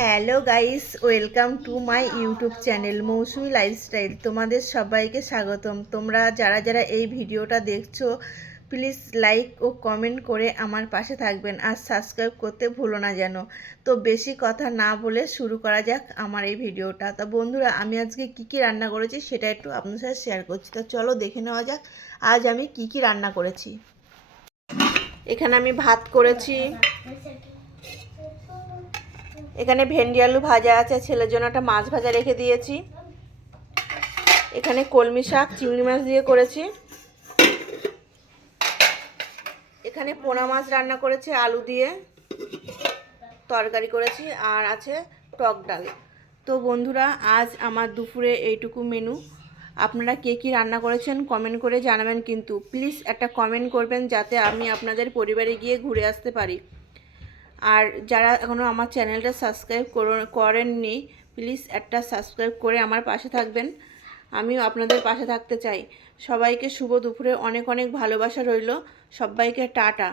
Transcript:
Hello guys, welcome to my YouTube channel Mousumi lifestyle. তোমাদের সবাইকে স্বাগতম। তোমরা যারা যারা এই ভিডিওটা দেখছো প্লিজ লাইক ও কমেন্ট করে আমার পাশে থাকবেন আর সাবস্ক্রাইব করতে ভুলো না যেন। তো বেশি কথা না বলে শুরু করা যাক আমার এই ভিডিওটা। তো বন্ধুরা, আমি আজকে কি কি রান্না করেছি সেটা একটু আপনাদের সাথে শেয়ার করছি। তো চলো দেখে নেওয়া যাক আজ আমি কি কি রান্না করেছি। এখানে আমি ভাত করেছি, এখানে ভেন্ডি আলু ভাজা আছে, ছেলের জন্য একটা মাছ ভাজা রেখে দিয়েছি। এখানে কলমি শাক চিংড়ি মাছ দিয়ে করেছি। এখানে পোনা মাছ রান্না করেছি, আলু দিয়ে তরকারি করেছি, আর আছে টক ডাল। তো বন্ধুরা, আজ আমার দুপুরে এইটুকু মেনু। আপনারা কে কী রান্না করেছেন কমেন্ট করে জানাবেন, কিন্তু প্লিজ একটা কমেন্ট করবেন যাতে আমি আপনাদের পরিবারে গিয়ে ঘুরে আসতে পারি। আর যারা এখনও আমার চ্যানেলটা সাবস্ক্রাইব করেননি প্লিজ একটা সাবস্ক্রাইব করে আমার পাশে থাকবেন। আমিও আপনাদের পাশে থাকতে চাই। সবাইকে শুভ দুপুরে অনেক অনেক ভালোবাসা রইল। সবাইকে টাটা।